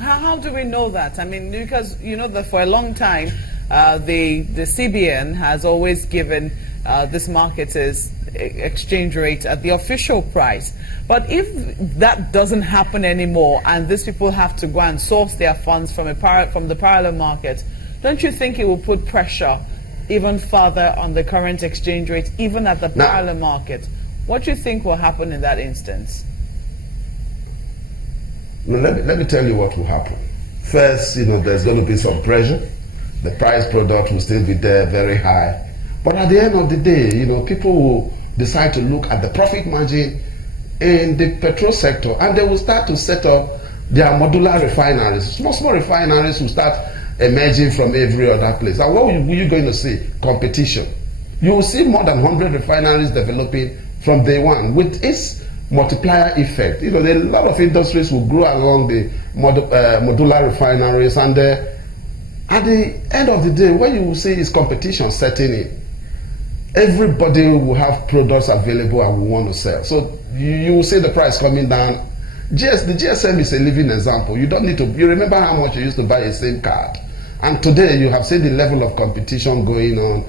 How do we know that? I mean, because you know that for a long time, the CBN has always given this marketers exchange rate at the official price. But if that doesn't happen anymore, and these people have to go and source their funds from the parallel market, don't you think it will put pressure even further on the current exchange rate, even at the parallel market? What do you think will happen in that instance? No, let me tell you what will happen. First, there's going to be some pressure. The price product will still be there, very high. But at the end of the day, people will decide to look at the profit margin in the petrol sector, and they will start to set up their modular refineries. Small refineries will start emerging from every other place. And what are you going to see? Competition. You will see more than 100 refineries developing from day one with its multiplier effect. A lot of industries will grow along the modular refineries, and at the end of the day, what you will see is competition setting in. Everybody will have products available and will want to sell. So you will see the price coming down. The GSM is a living example. You don't need to. You remember how much you used to buy a SIM card, and today you have seen the level of competition going on.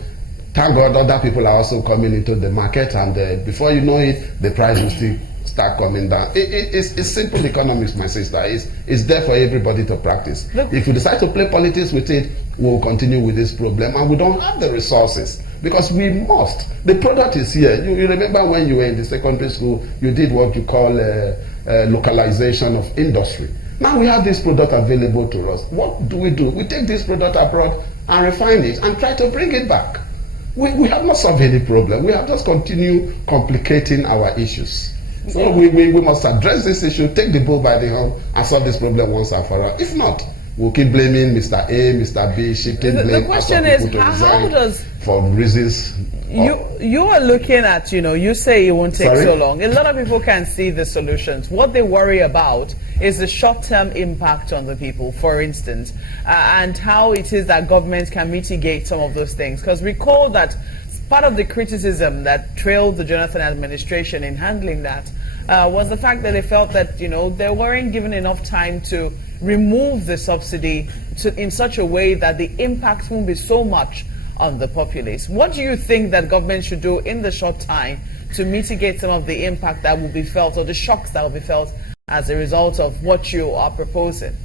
Thank God, other people are also coming into the market, and before you know it, the price will still start coming down. It's simple economics, my sister. It's there for everybody to practice. If you decide to play politics with it, we'll continue with this problem, and we don't have the resources because we must. The product is here. You remember when you were in the secondary school, you did what you call localization of industry. Now we have this product available to us. What do? We take this product abroad and refine it and try to bring it back. We have not solved any problem. We have just continued complicating our issues. So we must address this issue, take the bull by the horn, and solve this problem once and for all. If not, we'll keep blaming Mr. A, Mr. B, shifting blame. The question is, how does... For reasons... You are looking at, you say it won't take so long. A lot of people can see the solutions. What they worry about is the short-term impact on the people, for instance, and how it is that government can mitigate some of those things. Because recall that part of the criticism that trailed the Jonathan administration in handling that was the fact that they felt that, they weren't given enough time to remove the subsidy in such a way that the impact won't be so much on the populace. What do you think that government should do in the short time to mitigate some of the impact that will be felt, or the shocks that will be felt as a result of what you are proposing?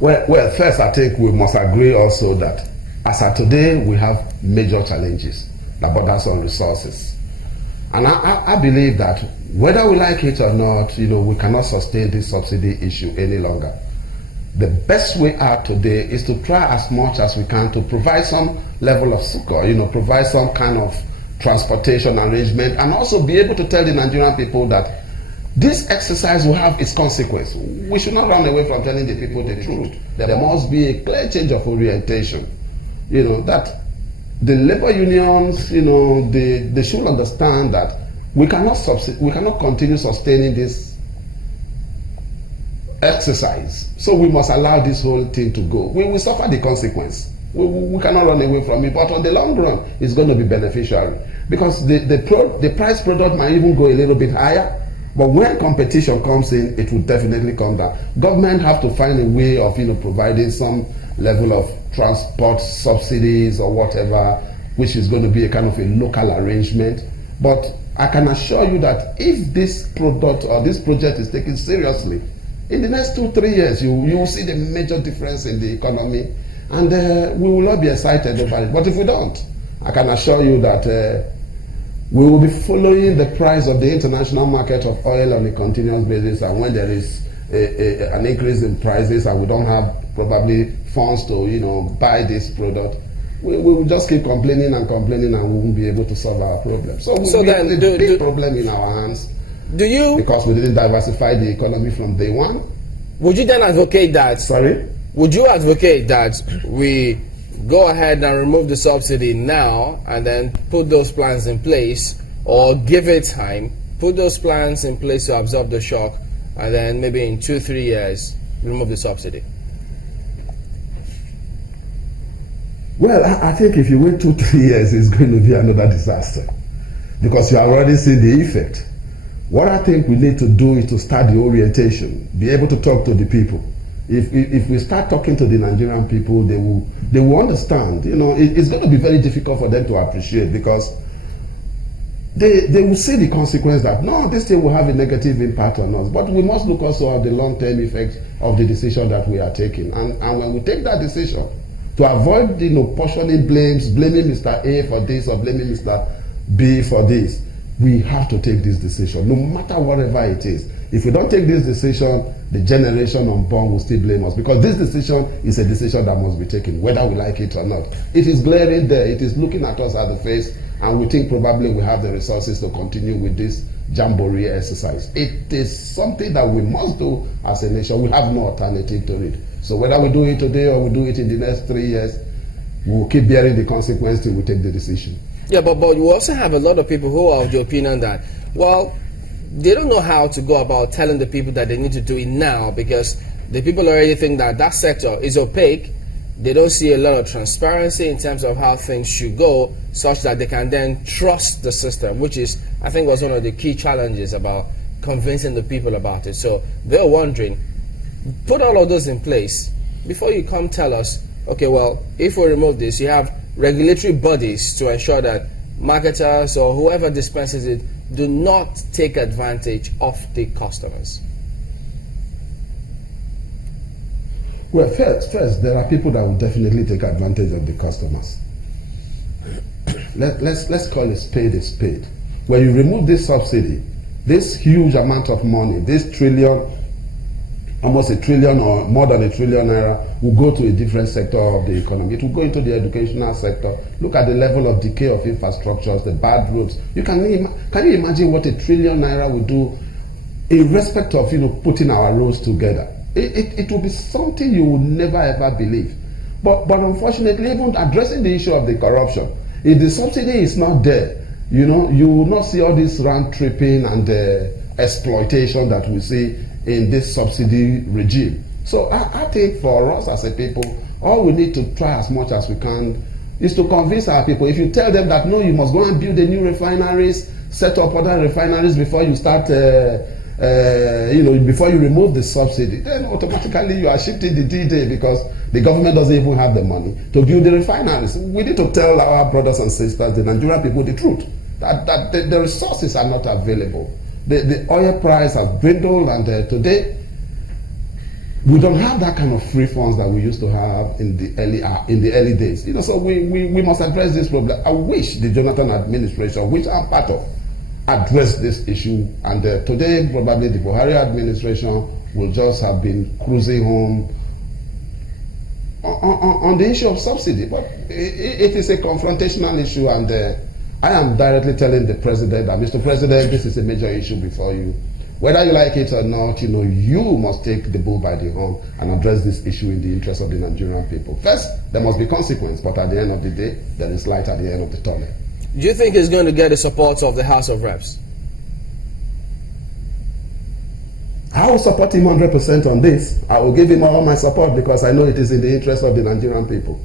Well, first I think we must agree also that as of today we have major challenges that borders on resources. And I believe that whether we like it or not, we cannot sustain this subsidy issue any longer. The best way out today is to try as much as we can to provide some level of succor, provide some kind of transportation arrangement, and also be able to tell the Nigerian people that this exercise will have its consequence. We should not run away from telling the people the truth. There must be a clear change of orientation. That the labor unions, they should understand that we cannot continue sustaining this exercise. So we must allow this whole thing to go. We will suffer the consequence. We cannot run away from it, but on the long run, it's going to be beneficial because the price product might even go a little bit higher. But when competition comes in, it will definitely come down. Government have to find a way of providing some level of transport subsidies or whatever, which is going to be a kind of a local arrangement. But I can assure you that if this product or this project is taken seriously, in the next 2-3 years, you will see the major difference in the economy, and we will all be excited about it. But if we don't, I can assure you that we will be following the price of the international market of oil on a continuous basis, and when there is an increase in prices and we don't have probably funds to buy this product, we will just keep complaining and complaining, and we won't be able to solve our problem. So we have a big problem in our hands. Because we didn't diversify the economy from day one. Would you then advocate that? Sorry? Would you advocate that we go ahead and remove the subsidy now and then put those plans in place, or give it time, put those plans in place to absorb the shock, and then maybe in 2-3 years remove the subsidy? Well, I think if you wait 2-3 years, it's going to be another disaster, because you have already seen the effect. What I think we need to do is to start the orientation, be able to talk to the people. If we start talking to the Nigerian people, they will understand. You know, it's going to be very difficult for them to appreciate, because they will see the consequence that, no, this thing will have a negative impact on us. But we must look also at the long-term effects of the decision that we are taking. And when we take that decision, to avoid, you know, portioning blames, blaming Mr. A for this or blaming Mr. B for this, we have to take this decision, no matter whatever it is. If we don't take this decision, the generation unborn will still blame us, because this decision is a decision that must be taken, whether we like it or not. It is glaring there. It is looking at us at the face, and we think probably we have the resources to continue with this jamboree exercise. It is something that we must do as a nation. We have no alternative to it. So whether we do it today or we do it in the next 3 years, we will keep bearing the consequence till we take the decision. Yeah, but we also have a lot of people who are of the opinion that, well, they don't know how to go about telling the people that they need to do it now, because the people already think that that sector is opaque. They don't see a lot of transparency in terms of how things should go, such that they can then trust the system, which is, I think, was one of the key challenges about convincing the people about it. So they're wondering, put all of those in place before you come tell us, okay, well, if we remove this, you have regulatory bodies to ensure that marketers or whoever dispenses it do not take advantage of the customers. Well, first, there are people that will definitely take advantage of the customers. Let's call a spade a spade. When you remove this subsidy, this huge amount of money, this trillion, almost $1 trillion or more than $1 trillion naira, will go to a different sector of the economy. It will go into the educational sector. Look at the level of decay of infrastructures, the bad roads. Can you imagine what $1 trillion naira will do in respect of, you know, putting our roads together? It will be something you will never ever believe. But unfortunately, even addressing the issue of the corruption, if the subsidy is not there, you know, you will not see all this round tripping and exploitation that we see in this subsidy regime. So I think for us as a people, all we need to try as much as we can is to convince our people. If you tell them that, no, you must go and build a new refineries, set up other refineries before you start, before you remove the subsidy, then automatically you are shifting the D-Day, because the government doesn't even have the money to build the refineries. We need to tell our brothers and sisters, the Nigerian people, the truth, that the resources are not available. The oil price has dwindled, and today we don't have that kind of free funds that we used to have in the early days. You know, so we must address this problem. I wish the Jonathan administration, which I'm part of, addressed this issue. And today, probably the Buhari administration will just have been cruising home on the issue of subsidy. But it is a confrontational issue, and I am directly telling the president that, Mr. President, this is a major issue before you. Whether you like it or not, you know, you must take the bull by the horn and address this issue in the interest of the Nigerian people. First, there must be consequence, but at the end of the day, there is light at the end of the tunnel. Do you think he's going to get the support of the House of Reps? I will support him 100% on this. I will give him all my support, because I know it is in the interest of the Nigerian people.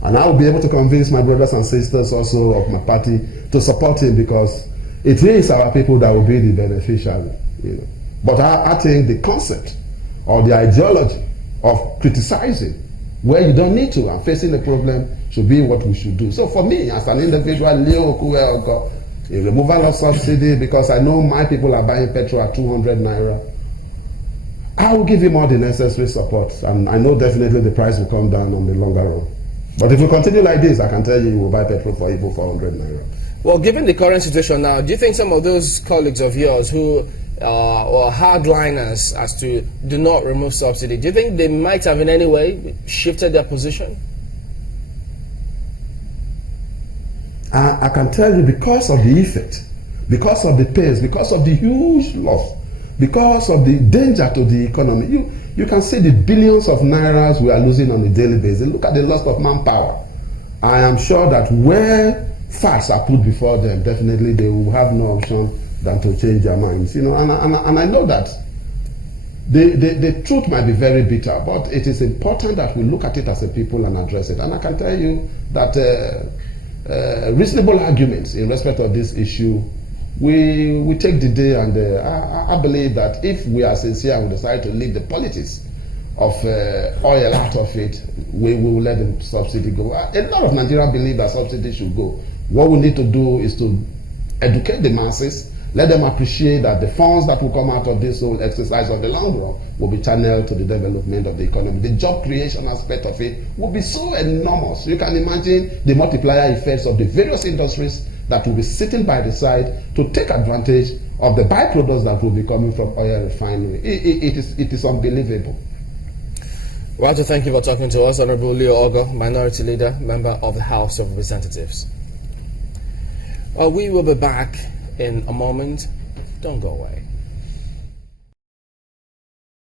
And I will be able to convince my brothers and sisters also of my party to support him, because it is our people that will be the beneficiary. You know. But I think the concept or the ideology of criticizing where you don't need to and facing the problem should be what we should do. So for me, as an individual, Leo Ogor, a removal of subsidy, because I know my people are buying petrol at 200 naira, I will give him all the necessary support, and I know definitely the price will come down on the longer run. But if we continue like this, I can tell you will buy petrol for even 400 naira. Well, given the current situation now, do you think some of those colleagues of yours who or hardliners as to do not remove subsidy, do you think they might have in any way shifted their position? I can tell you, because of the effect, because of the pace, because of the huge loss, because of the danger to the economy, you can see the billions of nairas we are losing on a daily basis. Look at the loss of manpower. I am sure that where facts are put before them, definitely they will have no option than to change their minds. You know, and I know that the truth might be very bitter, but it is important that we look at it as a people and address it. And I can tell you that reasonable arguments in respect of this issue we take the day, and I believe that if we are sincere and we decide to leave the politics of oil out of it, we will let the subsidy go. A lot of Nigerians believe that subsidy should go. What we need to do is to educate the masses, let them appreciate that the funds that will come out of this whole exercise of the long run will be channeled to the development of the economy. The job creation aspect of it will be so enormous. You can imagine the multiplier effects of the various industries that will be sitting by the side to take advantage of the byproducts that will be coming from oil refinery. It is unbelievable. I want to thank you for talking to us, Honorable Leo Ogor, Minority Leader, Member of the House of Representatives. We will be back in a moment. Don't go away.